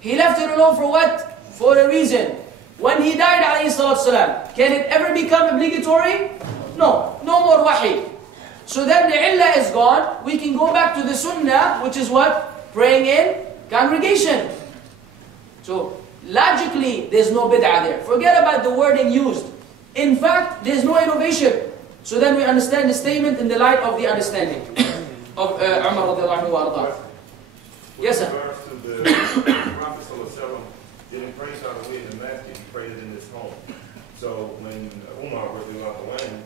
He left it alone for what? For a reason. When he died, alayhi salatu salam, can it ever become obligatory? No. No more wahi. So then the illah is gone. We can go back to the sunnah, which is what? Praying in congregation. So logically, there's no bid'ah there. Forget about the wording used. In fact, there's no innovation. So then we understand the statement in the light of the understanding of Umar radiallahu anhu wa arda. Yes, sir. With regards to the Prophet ﷺ didn't pray Taraweeh in the masjid, he prayed it in his home. So when Umar radiallahu anhu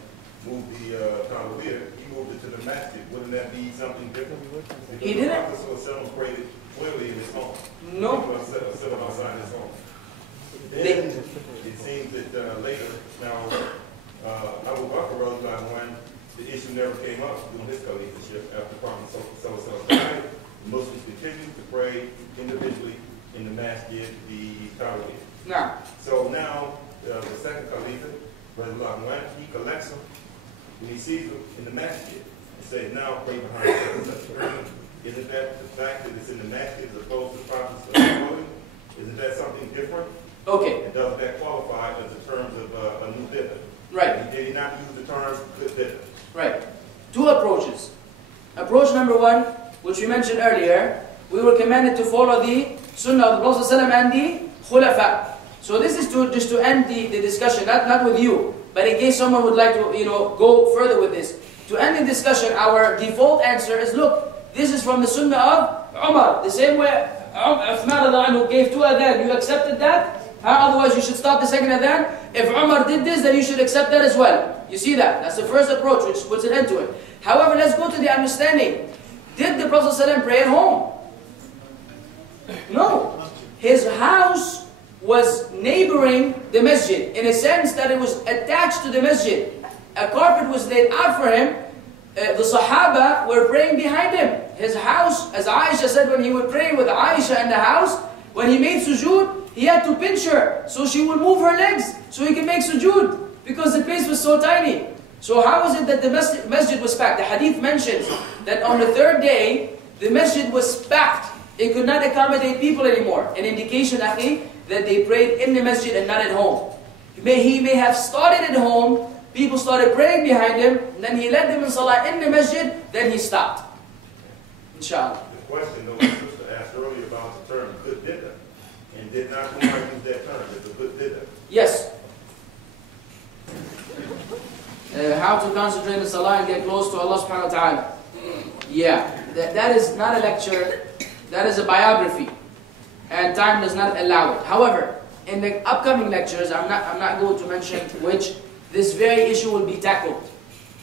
moved the Taraweeh, he moved it to the masjid. Wouldn't that be something different? Because He didn't. The Prophet ﷺ prayed it clearly in his home. No. He was set up outside his home. Then it seems that later, now, Abu Bakr radiallahu anhu, the issue never came up during his leadership after Prophet ﷺ died. Muslims continued to pray individually in the masjid, the Taraweeh. Now. So now, the second Khalifa, radiallahu anhu, he collects them when he sees them in the masjid and says, now pray behind the Isn't that the fact that it's in the masjid as opposed to Prophet's building? Isn't that something different? Okay. And does that qualify as the terms of a new bid'ah? Right. Did he not use the term good bid'ah? Right. Two approaches. Approach number one, which we mentioned earlier, we were commanded to follow the sunnah of the Prophet ﷺ and the khulafa. So this is just to end the discussion, not with you, but in case someone would like to go further with this. To end the discussion, our default answer is, look, this is from the sunnah of Umar. The same way Uthman gave two adhan, you accepted that? Otherwise you should stop the second adhan. If Umar did this, then you should accept that as well. You see that? That's the first approach, which puts an end to it. However, let's go to the understanding. Did the Prophet ﷺ pray at home? No. His house was neighboring the masjid, in a sense that it was attached to the masjid. A carpet was laid out for him. The Sahaba were praying behind him. His house, as Aisha said, when he would pray with Aisha in the house, when he made sujood, he had to pinch her, so she would move her legs, so he could make sujood, because the place was so tiny. So how is it that the masjid was packed? The hadith mentions that on the third day, the masjid was packed. It could not accommodate people anymore. An indication, akhi, that they prayed in the masjid and not at home. He may have started at home, people started praying behind him, and then he led them in salah in the masjid, then he stopped. Inshallah. The question, though, the sister asked earlier about the term good bid'ah, and did not Umar use that term as a good bid'ah? Yes. How to concentrate in salah and get close to Allah subhanahu wa ta'ala. Yeah, that is not a lecture, that is a biography. And time does not allow it. However, in the upcoming lectures, I'm not going to mention which, this very issue will be tackled.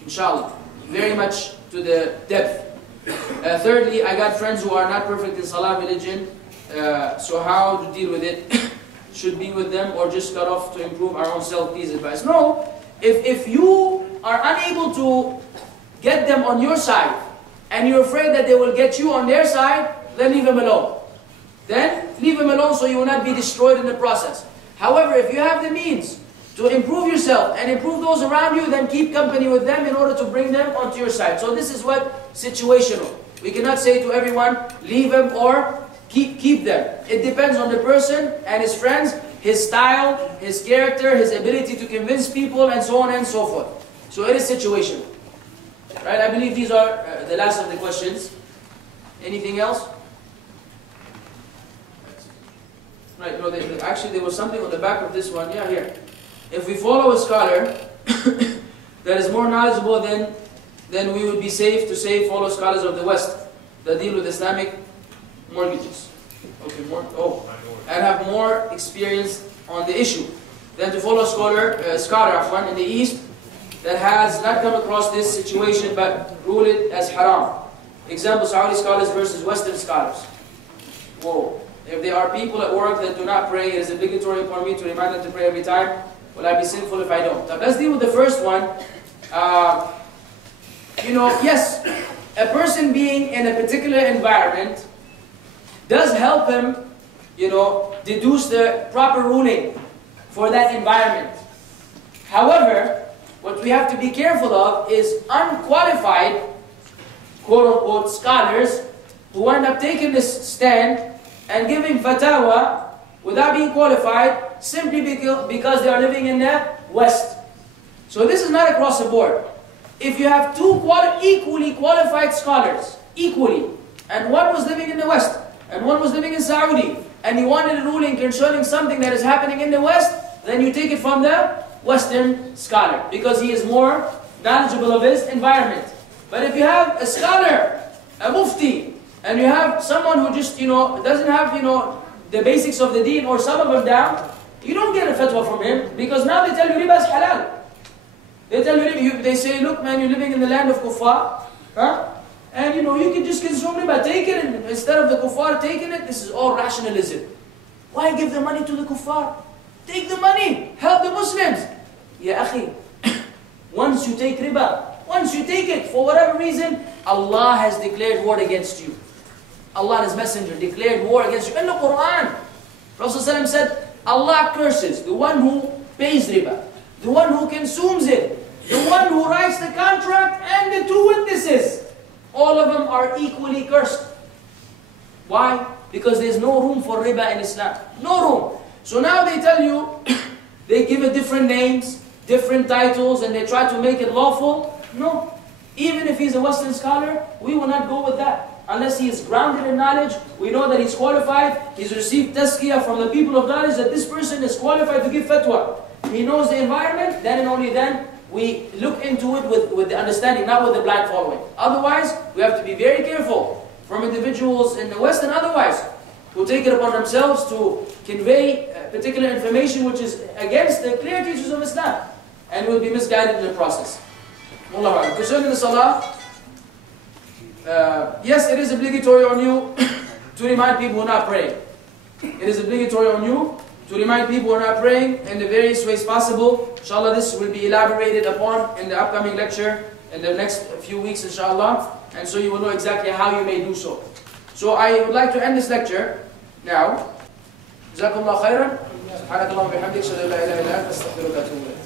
Inshallah. Very much to the depth. Thirdly, I got friends who are not perfect in salah religion. So how to deal with it? Should be with them or just cut off to improve our own self? Please advise. No. If you are unable to get them on your side, and you're afraid that they will get you on their side, then leave them alone. Then leave them alone so you will not be destroyed in the process. However, if you have the means to improve yourself and improve those around you, then keep company with them in order to bring them onto your side. So this is what situational. We cannot say to everyone, leave them or keep them. It depends on the person and his friends, his style, his character, his ability to convince people, and so on and so forth. So it is situational. Right? I believe these are the last of the questions. Anything else? Right, no, actually there was something on the back of this one. Yeah, here. If we follow a scholar that is more knowledgeable, then we would be safe to say follow scholars of the West that deal with Islamic mortgages. Okay, and have more experience on the issue than to follow a scholar in the East that has not come across this situation but rule it as haram. Example, Saudi scholars versus Western scholars. Whoa. If there are people at work that do not pray, it is obligatory for me to remind them to pray every time. Will I be sinful if I don't? Now let's deal with the first one. Yes, a person being in a particular environment does help him, deduce the proper ruling for that environment. However, what we have to be careful of is unqualified, quote-unquote, scholars who end up taking this stand and giving fatawa without being qualified simply because they are living in the West. So this is not across the board. If you have two equally qualified scholars, and one was living in the West, and one was living in Saudi, and you wanted a ruling concerning something that is happening in the West, then you take it from the Western scholar, because he is more knowledgeable of his environment. But if you have a scholar, a mufti, and you have someone who just, doesn't have, the basics of the deen or some of them down, you don't get a fatwa from him, because now they tell you riba is halal. They tell you, they say, look man, you're living in the land of kuffar, huh? And you can just consume riba, take it, and instead of the kuffar taking it, this is all rationalism. Why give the money to the kuffar? Take the money, help the Muslims. Ya akhi, once you take riba, once you take it, for whatever reason, Allah has declared war against you. Allah and His Messenger declared war against you. In the Quran, Prophet ﷺ said, Allah curses the one who pays riba, the one who consumes it, the one who writes the contract, and the two witnesses. All of them are equally cursed. Why? Because there's no room for riba in Islam. No room. So now they tell you, they give it different names, different titles, and they try to make it lawful. No. Even if he's a Western scholar, we will not go with that. Unless he is grounded in knowledge, we know that he's qualified, he's received tazkiyah from the people of knowledge, that this person is qualified to give fatwa. He knows the environment, then and only then we look into it with the understanding, not with the blind following. Otherwise, we have to be very careful from individuals in the West and otherwise, who take it upon themselves to convey particular information which is against the clear teachings of Islam, and will be misguided in the process. Wallahu a'lam. Concerning the salah, yes, it is obligatory on you to remind people who are not praying. It is obligatory on you to remind people who are not praying in the various ways possible. Inshallah, this will be elaborated upon in the upcoming lecture in the next few weeks, inshallah. And so you will know exactly how you may do so. So I would like to end this lecture now. Jazakumullah khairan. Subhanakallah wa bihamdik. Shalla la ilaha illa anta astaghfiruka wa atubu ilayk.